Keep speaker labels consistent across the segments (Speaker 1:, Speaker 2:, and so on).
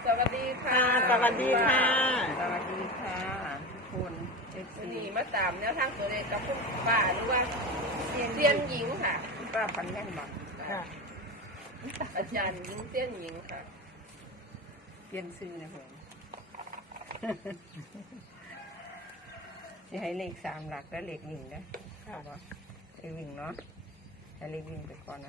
Speaker 1: สวัสดีค่ะ
Speaker 2: สวัสดีค่ะ
Speaker 3: สวัสดีค่ะคุณ
Speaker 1: วันนี้มาตามแนวทางตัวเลขกับคุณป้าหรือว่าเซียนหญิงค่ะ
Speaker 3: คุณป้าพันแน่นบอก
Speaker 2: ค่ะ
Speaker 1: อาจารย์หญิงเซียนหญิงค่ะ
Speaker 3: เปลี่ยนซื้อนะผมจะให้เลข3 หลักและเลขวิ่งนะเอาวะเลขวิ่งเนาะให้เลขวิ่งไปก่อนนะ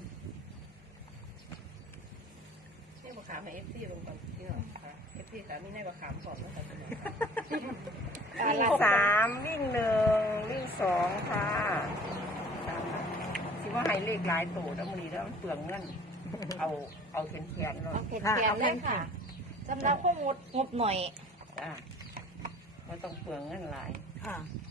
Speaker 1: นี่บะขามให้เอฟซีลงก่อนพี่น้องค่ะเอฟซีสามีในบะขามก่อนนะคะพี่น้อง
Speaker 3: วิ่ง3วิ่ง1วิ่ง2ค่ะ3 หลักคิดว่าให้เลขหลายโตแล้วมันนี้แล้วมันเปลืองเงินเอาเขียนๆเนาะ
Speaker 4: เอาเผ็ดเทียมเลยค่ะสำหรับพวกงบหน่อย
Speaker 3: จ้าไม่ต้องเปลืองเงินหลาย
Speaker 2: ค่ะ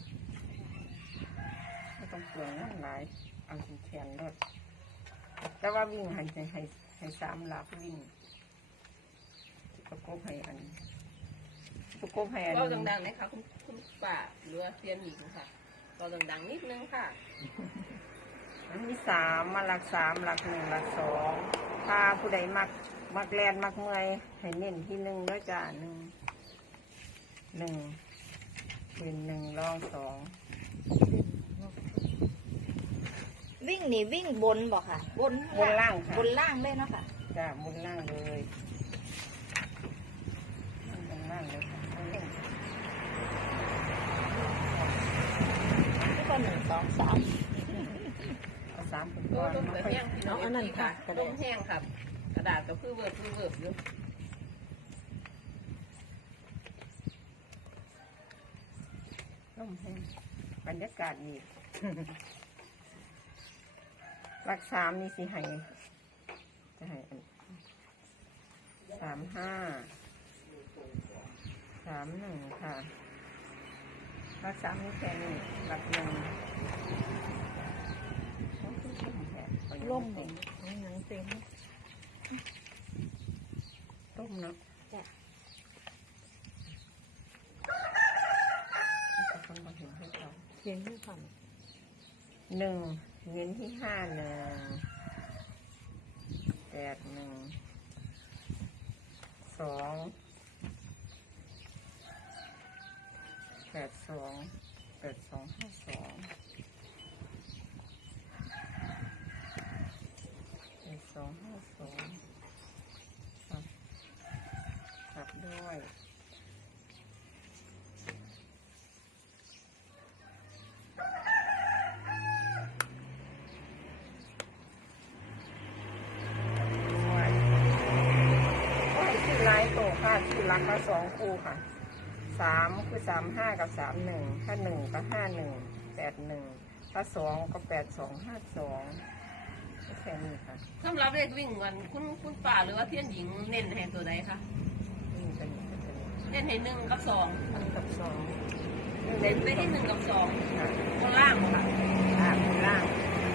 Speaker 3: ไม่ต้องเปลืองเงินหลายเอาเขียนๆรถแต่ว่าวิ่งให้3 หลักวิ่งประกบให้อันประกบให้อัน
Speaker 1: เราดังๆไหมคะคุณป้าหรือว่าเซียนหญิงค่ะเราดังๆนิดนึงค่ะ
Speaker 3: มันมี3มาหลัก3หลัก1หลัก2ถ้าผู้ใดมักแลนมักเมื่อยให้เน้นที่1แล้วจ้า1เป็น1รอง2
Speaker 4: วิ่งนี่วิ่งบนบ่ค่ะ บน
Speaker 3: บนล่างค่ะ
Speaker 4: บนล่างเลยเนาะค่ะ
Speaker 3: จ้าบนล่างเลยบนล่างเลยค่ะบนล่าง
Speaker 4: ทุกคน1 2 3
Speaker 3: เอา3เป็น
Speaker 1: ก็
Speaker 3: ก้อน
Speaker 1: ลม
Speaker 3: มา
Speaker 1: แต่
Speaker 3: ค่อย
Speaker 1: แห้งพี่น้องค่ะลมแห้งครับกระดาษก็คือเวิร์บอยู่
Speaker 3: ร่มแห้งบรรยากาศดีหลัก3นี่สิให้จะให้อัน35 31ค่ะหลัก3นี่แค่นี้หลัก1
Speaker 2: ล่ม
Speaker 3: เต็ม
Speaker 2: หนังเต็ม
Speaker 3: ต้มเนาะ
Speaker 4: จ้ะ
Speaker 3: จะคนมาเห็นให้เขา
Speaker 2: เพียงที่ค่ะ
Speaker 3: 1เงินที่51 81 2 82 82 ครับด้วย ชื่อไลน์โตค่ะชื่อรักก็2 คู่ค่ะ3คือ35กับ31ถ้า1ก็51 81ถ้า2ก็82 52แค่นี้ค่ะ
Speaker 1: สำหรับเลขวิ่งวันคุณป้าหรือว่าเซียนหญิงเน้นให้ตัวใดคะ
Speaker 3: นี่กันนี่กัน
Speaker 1: เน้นให้1 กับ 2
Speaker 3: กับ 2
Speaker 1: เน้นไปที่1 กับ 2
Speaker 3: ค่ะ
Speaker 1: บนล่างค่ะ
Speaker 3: บนล่าง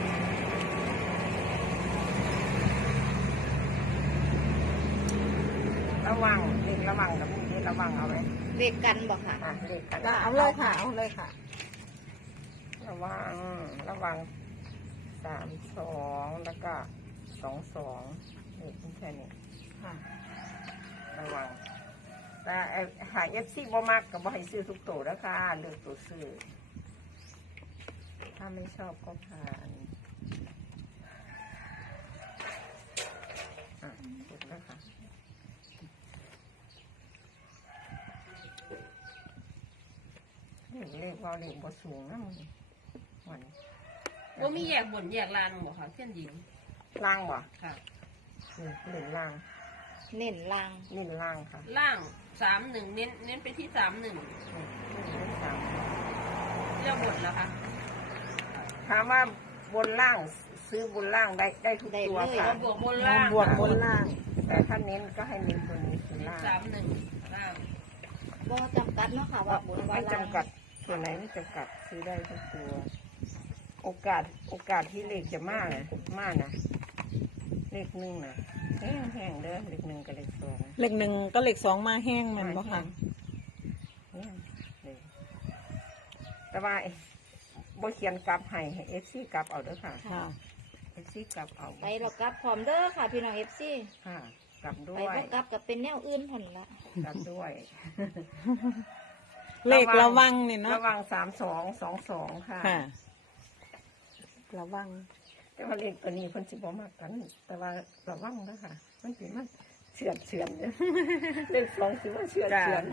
Speaker 3: ระวังเด็กระวังกับพวกนี้ระวังเอาไว้
Speaker 4: เลขกันบ่ค่ะ
Speaker 3: เด็กกัน
Speaker 2: ก็เอาเลยค่ะ เอาเลยค่ะ
Speaker 3: ระวัง32แล้วก็22เด็กแค่นี้
Speaker 2: ค่ะ
Speaker 3: ระวังแต่หาFCบ่มักก็บ่ให้ซื้อทุกตัวแล้วค่ะเลือกตัวซื้อถ้าไม่ชอบก็ผ่านถูกแล้วค่ะเลขว่าเลขบ่สูงนะมึงวัน
Speaker 1: ว่ามีแยกบนแยกล่างบ่ค่ะเซียนหญิง
Speaker 3: ล่างบ่
Speaker 1: ค่ะ
Speaker 3: เล่นล่าง
Speaker 4: เน้นล่าง
Speaker 3: เล่นล่างค่ะ
Speaker 1: ล่าง31เน้นไปที่31
Speaker 3: เล่นสาม
Speaker 1: เรียกบนแล้วค่ะ
Speaker 3: ถามว่าบนล่างซื้อบนล่างได้ทุกตัวค่ะ
Speaker 1: บวกบนล่าง
Speaker 2: บวกบนล่าง
Speaker 3: แต่ถ้าเน้นก็ให้เน้นตัวนี้คือล่าง
Speaker 1: 31ล่าง
Speaker 4: บ่จำกัดเนาะค่ะว่าบนว่า
Speaker 3: ไม่
Speaker 4: ล่าง
Speaker 3: จำกัดตัวไหนไม่จำกัดซื้อได้ทุกตัว โอกาสที่เลขจะมากนะเลข1นะแห้งเด้อเลข1กับเลข2
Speaker 2: เลข1ก็เลข2มาแห้งมันบ่ค่ะ
Speaker 3: แห้งเลยแต่ว่าบ่เขียนกลับให้FC กลับเอาเด้อค่ะ
Speaker 2: ค่ะ
Speaker 3: FC กลับเอา
Speaker 4: ไปเรากลับพร้อมเด้อค่ะ พี่น้อง FC
Speaker 3: ค่ะกลับด้
Speaker 4: ไป
Speaker 3: วย
Speaker 4: บ่กลับกับเป็นแนวอื่นผลละ
Speaker 3: กลับด้วย
Speaker 2: เลขระวังนี่เนาะ
Speaker 3: ระวัง3222ค่ะ
Speaker 2: ค่ะ ระวัง
Speaker 3: แต่ว่าเลขตัวนี้เพิ่นสิบ่มักกัน แต่ว่าระวังนะคะมันสิมันเฉือนเนี่ย เลขสองสิว่าเฉือน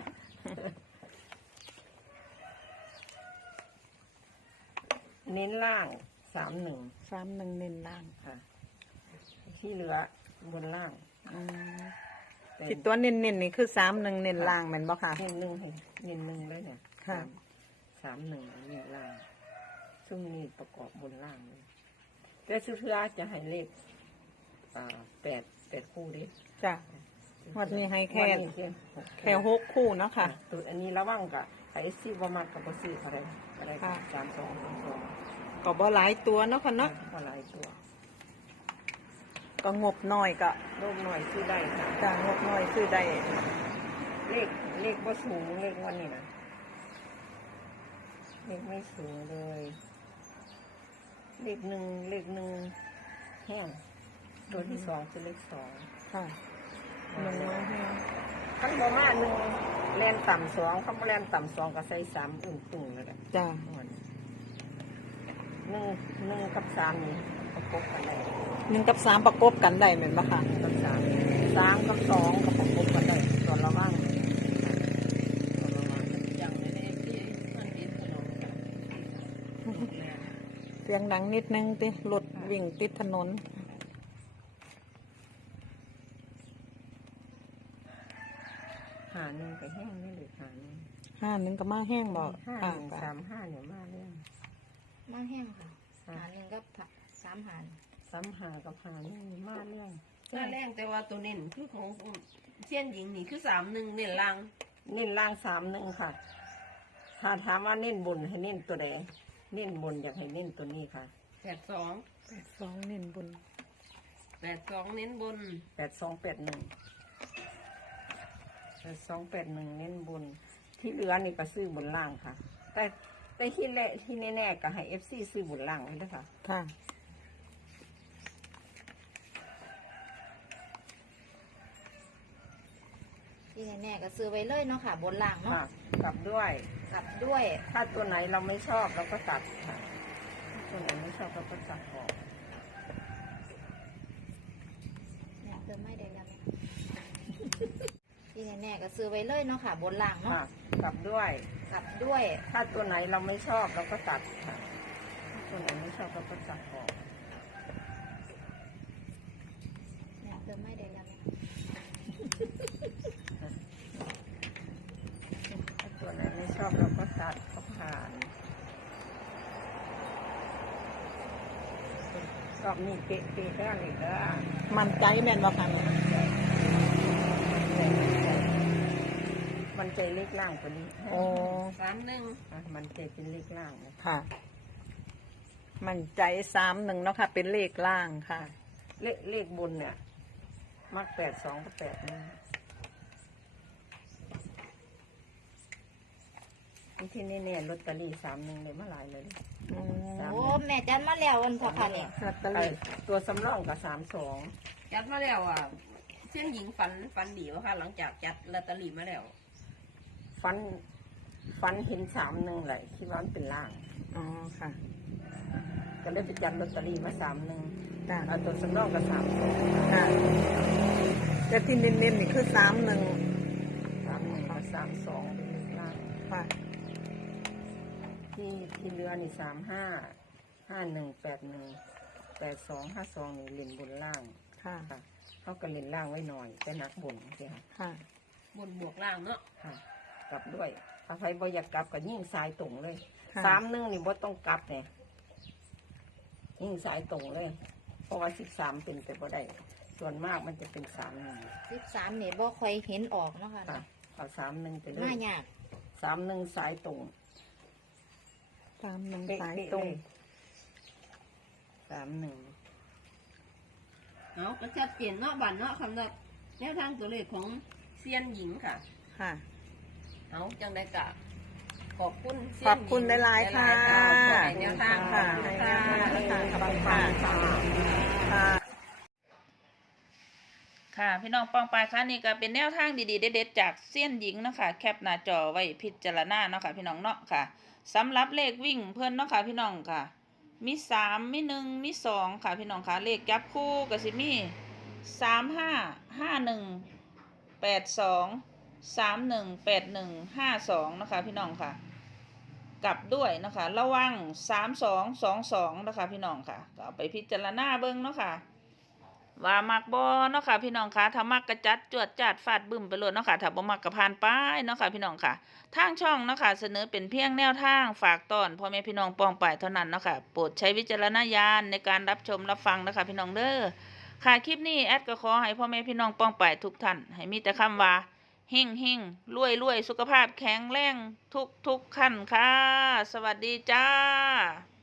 Speaker 3: เน้นล่าง31
Speaker 2: 31เน้นล่าง
Speaker 3: ค่ะ ที่เหลือบนล่าง
Speaker 2: อืม
Speaker 3: แต่
Speaker 2: ที่ตัวเน้นๆนี่คือ31เน้นล่างแม่นบ่ค่ะ
Speaker 3: เน้นหนึ่งให้เน้นหนึ่งเลยเนี่ย
Speaker 2: ค่ะ
Speaker 3: 31เน้นล่าง ซึ่งนี่ประกอบบนล่างเลยแต่สุดท้ายจะให้เลข8คู่ดิ
Speaker 2: จ้ะ วันนี้ให้แค่
Speaker 3: วันนี้
Speaker 2: แค่6คู่เนาะค่ะ
Speaker 3: ตัวอันนี้ระวังกะไอ้ซีบมัดกับบ่ซื้ออะไร
Speaker 2: ค่ะ
Speaker 3: 32
Speaker 2: ก็บ่หลายตัวเนาะค่ะ
Speaker 3: 32
Speaker 2: เนาะ
Speaker 3: ก็หลายตัว
Speaker 2: ก็งบน้อยก็
Speaker 3: โลกหน่อยซื้อได้ค่ะ
Speaker 2: จ้ะงบน้อยซื้อได้
Speaker 3: เลขบ่สูงเลขวันนี้นะเลขไม่สูงเลย เลขหนึ่งแห้งตัวที่สองคือเลขสอง
Speaker 2: ค่ะหนึ่งมาให้
Speaker 3: ขั้นบ่มาหนึ่งแลนต่ำสองขั้นบ่แลนต่ำสองก็ใส่สามตุ่งๆเลยแหละ
Speaker 2: จ้ะ
Speaker 3: หนึ่งกับสามนี่ประกบกันได้
Speaker 2: 1กับ3ประกบกันได้แม่นบ่ค่ะ
Speaker 3: กับสามกับสองก็ประกบกันได้ส่วนระว่าง
Speaker 1: อย่างในที่มันเป็นถนน
Speaker 2: เสียงดังนิดนึงติรถวิ่งติดถนน
Speaker 3: หาหนึ่งก็แห้งนี่เลยหาหนึ่ง
Speaker 2: 1ก็มาแห้งบ่
Speaker 3: ห้า
Speaker 2: ค่ะ
Speaker 3: หนึ่งสามห้าเนี่ยมาเรื่อง
Speaker 4: มาแห้งค่ะหารหนึ่งกับ3หาร
Speaker 3: สามหากับหานี่มาเรื่อง
Speaker 1: หน้าแรงแต่ว่าตัวเน้นคือของเสี้ยนหญิงนี่คือ31เน้นล่าง
Speaker 3: เน้นล่าง31ค่ะ ถ้าถามว่าเน้นบนให้เน้นตัวใดเน้นบนอยากให้เน้นตัวนี้ค่ะ
Speaker 1: 82
Speaker 2: 2เน้นบน
Speaker 1: 82เน้นบน
Speaker 3: 8281เน้นบน ที่เหลือนี่ก็ซื้อบนล่างค่ะ แต่ที่แน่ๆก็ให้ FC ซื้อบนล่างไว้ด้วยค่ะ
Speaker 2: ค่ะ
Speaker 4: ที่แน่ๆก็ซื้อไว้เลยเนาะค่ะ บนล่างเนาะ
Speaker 3: ค่ะ กลับด้วย
Speaker 4: กลับด้วย
Speaker 3: ถ้าตัวไหนเราไม่ชอบเราก็ตัดค่ะตัวไหนไม่ชอบเราก็ตัดออก
Speaker 4: เนี่ยเติมไม่ได้แล้ว ที่แน่ๆก็ซื้อไว้เลยเนาะค่ะ บนล่างเนาะ
Speaker 3: ค่ะ กลับด้วย
Speaker 4: กลับด้วย
Speaker 3: ถ้าตัวไหนเราไม่ชอบเราก็ตัดค่ะตัวไหนไม่ชอบเราก็ตัดออก
Speaker 4: เนี่ยเติมไม่ได้แล้ว
Speaker 3: ถ้าตัวไหนไม่ชอบเราก็ตัดก็ผ่านรอบนี้เป๊ะๆได้เลยเด้อ
Speaker 2: มั่นใจแม่นบ่ค่ะ
Speaker 3: มันใจเลขล่างตัวนี้
Speaker 2: โอ้
Speaker 1: 31
Speaker 3: อ่ะมันใจเป็นเลขล่างนะ
Speaker 2: ค่ะ มั่นใจ31เนาะค่ะ เป็นเลขล่างค่ะ
Speaker 3: เลขบนเนี่ย มัก82กับ81ที่แน่ๆลอตเตอรี่31เลยมาหลายเลย
Speaker 2: อืม
Speaker 4: โอ้แม่จันมาแล้ววันพอค่ะเนี่ย
Speaker 2: ลอตเตอ
Speaker 3: ไอ้
Speaker 2: รี่
Speaker 3: ตัวสำรองกับ32
Speaker 1: จัดมาแล้วอ่ะเสี้ยนหญิงฝันดีวะค่ะหลังจากจัดลอตเตอรี่มาแล้ว
Speaker 3: ฟันเห็น31แหละคิดว่ามันเป็นล่าง
Speaker 2: อ๋อค่ะ
Speaker 3: ก็เลยไปจัดลอตเตอรี่มา31
Speaker 2: จ้ะ
Speaker 3: เอาตัวสำรองกับ32
Speaker 2: ค่ะแต่ที่เน้นๆนี่คือ31
Speaker 3: 31กับ32เป็นเลขล่าง
Speaker 2: ค่ะ
Speaker 3: ที่เรือนี่35 51 81 82 52นี่เล่นบนล่าง
Speaker 2: ค่ะ
Speaker 3: ค่ะเขาก็เล่นล่างไว้หน่อย แต่หนักบนใช่ค่ะ
Speaker 2: ค่ะ
Speaker 1: บนบวกล่างเนาะ
Speaker 3: ค่ะ กลับด้วยถ้าใครบ่อยากกลับก็ยิ่งสายตรงเลย
Speaker 2: ค่ะ
Speaker 3: 31นี่บ่ต้องกลับเนี่ยยิ่งสายตรงเลย เพราะว่า13เป็นไปบ่ได้ส่วนมากมันจะเป็น31
Speaker 4: 13เนี่ยบ่ค่อยเห็นออกเนาะค่ะ
Speaker 3: ค่ะเอา31ไปเล
Speaker 4: มาย ยาก
Speaker 3: 31สายตรง
Speaker 2: 31สายตรง
Speaker 3: 31
Speaker 1: เอาก็ชัดเจนเนาะบันเนาะคำนับแนวทางตัวเลขของเซียนหญิงค่ะ
Speaker 2: ค่ะ
Speaker 1: เอาจังได้กะขอบคุณเซีย
Speaker 2: ข
Speaker 1: น
Speaker 2: อบคุณ
Speaker 1: หญิง
Speaker 2: หลายๆค่ะ
Speaker 1: ขอให้แนวทาง
Speaker 2: ค่ะ
Speaker 1: ขอบคุณ
Speaker 2: ให้
Speaker 1: ค่ะ
Speaker 2: แนวทาง ขอบคุณค่ะ
Speaker 3: ค่ะ
Speaker 2: ค่ะ
Speaker 5: ค่ะพี่น้องปองปายค่ะนี่ก็เป็นแนวทางดีๆเด็ดๆจากเซียนหญิงเนาะค่ะแคปหน้าจอไว้พิจารณาเนาะค่ะพี่น้องเนาะค่ะสำหรับเลขวิ่งเพิ่นเนาะค่ะพี่น้องค่ะมี3มี1มี2ค่ะพี่น้องค่ะเลขจับคู่ก็สิมี355182318152นะคะพี่น้องค่ะกลับด้วยนะคะระวัง3222นะคะพี่น้องค่ะก็เอาไปพิจารณาเบิ่งเนาะค่ะว่ามักบ่เนาะค่ะพี่น้องค่ะถ้ามักกระจัดจวดจาดฟาดบึ้มไปโลดเนาะค่ะถ้าบ่มักก็ผ่านไปเนาะค่ะพี่น้องค่ะทางช่องเนาะค่ะเสนอเป็นเพียงแนวทางฝากต้อนพ่อแม่พี่น้องปองไปเท่านั้นเนาะค่ะโปรดใช้วิจารณญาณในการรับชมรับฟังนะคะพี่น้องเด้อค่ะคลิปนี้แอดก็ขอให้พ่อแม่พี่น้องปองไปทุกท่านให้มีแต่คำว่าเฮงเฮงรวยรวยสุขภาพแข็งแรงทุกขั้นค่ะสวัสดีจ้า